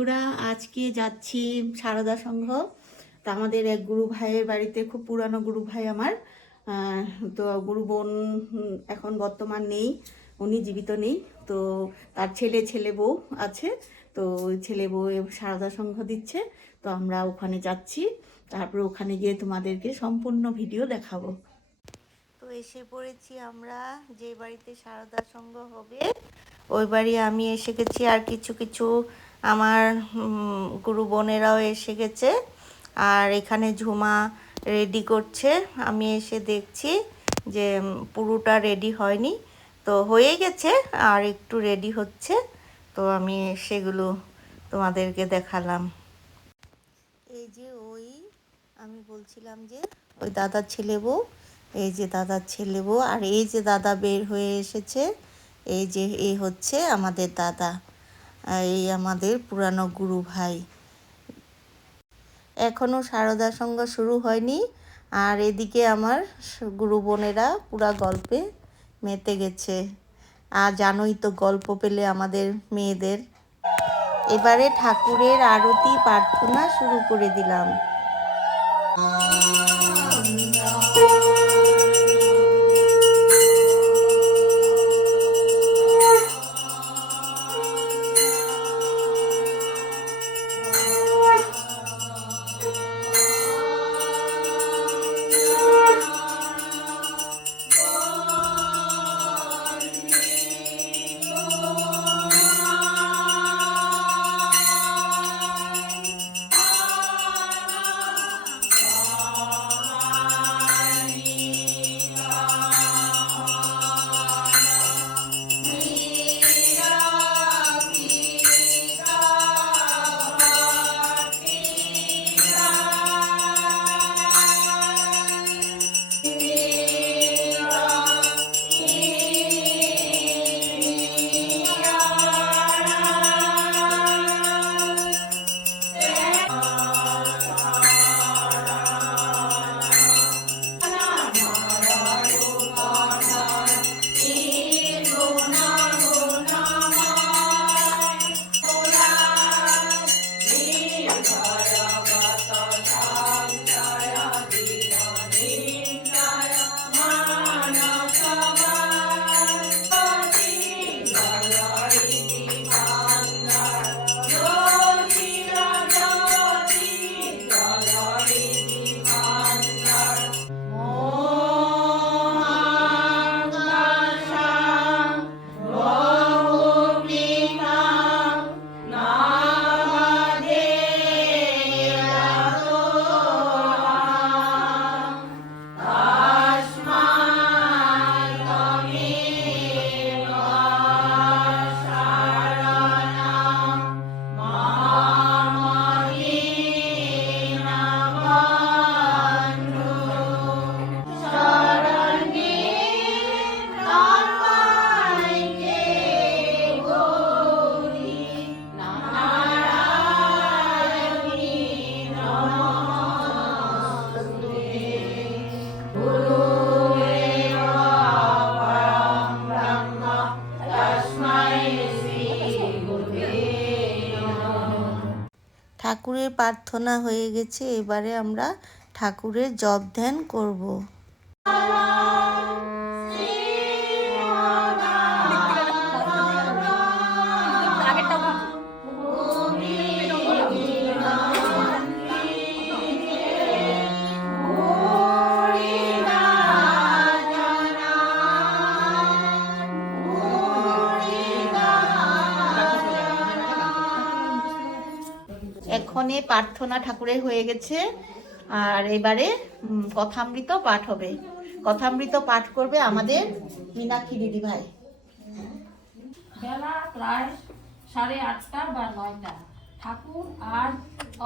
বন্ধুরা, আজকে যাচ্ছি সারদা সংঘ। তা আমাদের এক গুরু ভাইয়ের বাড়িতে, খুব পুরানো গুরু ভাই আমার। তো গুরু বোন এখন বর্তমান নেই, উনি জীবিত নেই। তো তার ছেলে ছেলে বউ আছে। তো ছেলে বউ সারদা সংঘ দিচ্ছে। তো আমরা ওখানে যাচ্ছি। তারপরে ওখানে গিয়ে তোমাদেরকে সম্পূর্ণ ভিডিও দেখাবো। তো এসে পড়েছি আমরা, যে বাড়িতে সারদা সংঘ হবে, ওই বাড়ি আমি এসে গেছি আর কিছু কিছু আমার গুরু বোনেরাও এসে গেছে। আর এখানে ঝুমা রেডি করছে। আমি এসে দেখছি যে পুরোটা রেডি হয়নি। তো হয়ে গেছে, আর একটু রেডি হচ্ছে। তো আমি সেগুলো তোমাদেরকে দেখালাম। এই যে ওই, আমি বলছিলাম যে, ওই দাদার ছেলে বউ, এই যে দাদার ছেলে বউ, আর এই যে দাদা বের হয়ে এসেছে, এই যে এই হচ্ছে আমাদের দাদা। এই আমাদের পুরানো গুরু ভাই। এখনও সারদা সঙ্গ শুরু হয়নি, আর এদিকে আমার গুরু বোনেরা পুরা গল্পে মেতে গেছে। আর জানোই তো গল্প পেলে আমাদের মেয়েদের। এবারে ঠাকুরের আরতি প্রার্থনা শুরু করে দিলাম। ঠাকুরের প্রার্থনা হয়ে গেছে এবারে আমরা ঠাকুরের জপ ধ্যান করব। এখনে প্রার্থনা ঠাকুরের হয়ে গেছে। আর এবারে কথামৃত পাঠ হবে। কথামৃত পাঠ করবে আমাদের মীনাক্ষী দিদি ভাই। বেলা প্রায় সাড়ে আটটা বা নয়টা। ঠাকুর আজ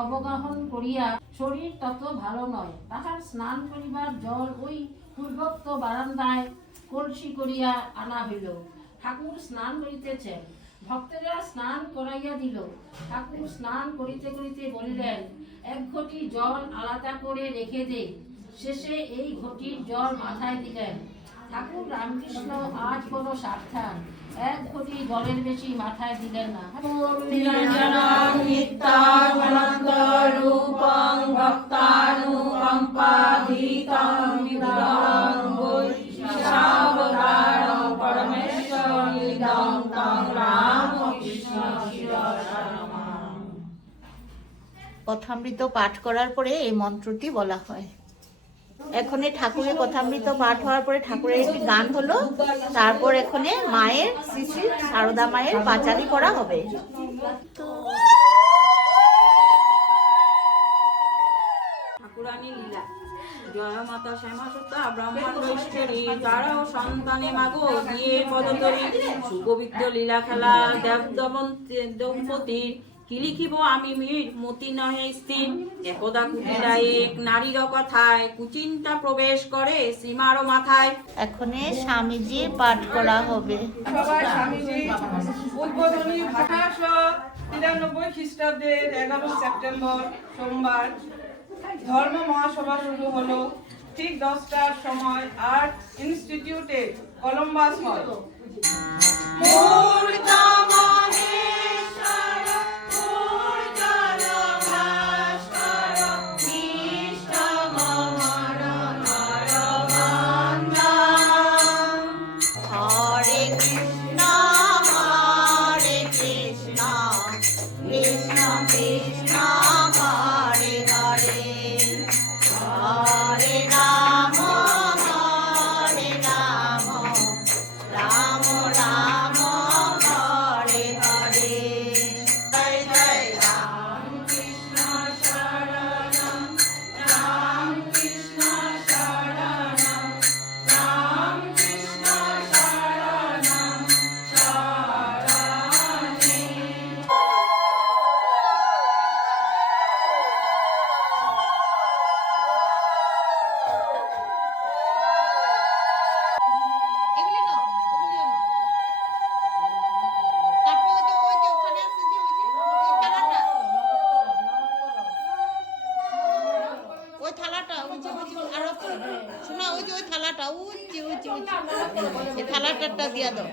অবগাহন করিয়া শরীর তত ভালো নয়। তাহার স্নান করিবার জল ওই পূর্বোক্ত বারান্দায় কলসি করিয়া আনা হইল। ঠাকুর স্নান করিতেছেন। ভক্তেরা স্নান করাইয়া দিল। ঠাকুর স্নান করিতে করিতে বলিলেন, এক ঘটি জল আলাদা করে রেখে দে। শেষে এই ঘটির জল মাথায় দিলেন। ঠাকুর রামকৃষ্ণ আজ কোনো সাবধান, এক ঘটি জলের বেশি মাথায় দিলেন না। কথামৃত পাঠ করার পরে এই মন্ত্রটি বলা হয়। এখনে ঠাকুরের কথামৃত পাঠ হওয়ার পরে ঠাকুরের একটি গান হলো, তারপর এখানে মায়ের শ্রী সারদা মায়ের পাঁচালি করা হবে। জয় মাতা শ্যামা সুতা ব্রহ্মাণ্ড ঈশ্বরী তারাও সন্তানে মাগো দিয়ে পদতরি। সুপবিত্র লীলা খেলা দেব দম্পতির কি লিখিব আমি মীর মতি নহে স্থির। একদা কুটিলা এক নারীর কথায় কুচিন্তা প্রবেশ করে সীমারও মাথায়। এখনে স্বামীজির পাঠ করা হবে। সবাই স্বামীজি উদ্বোধনী আঠারোশো তিরানব্বই খ্রিস্টাব্দের এগারো সেপ্টেম্বর সোমবার। ধর্ম মহাসভা শুরু হলো ঠিক দশটার সময় আর্ট ইনস্টিটিউটে কলম্বাস হল ওই যে ওই থালাটা উঁচি উঁচি যে এই থালাটাটা দিয়া দাও।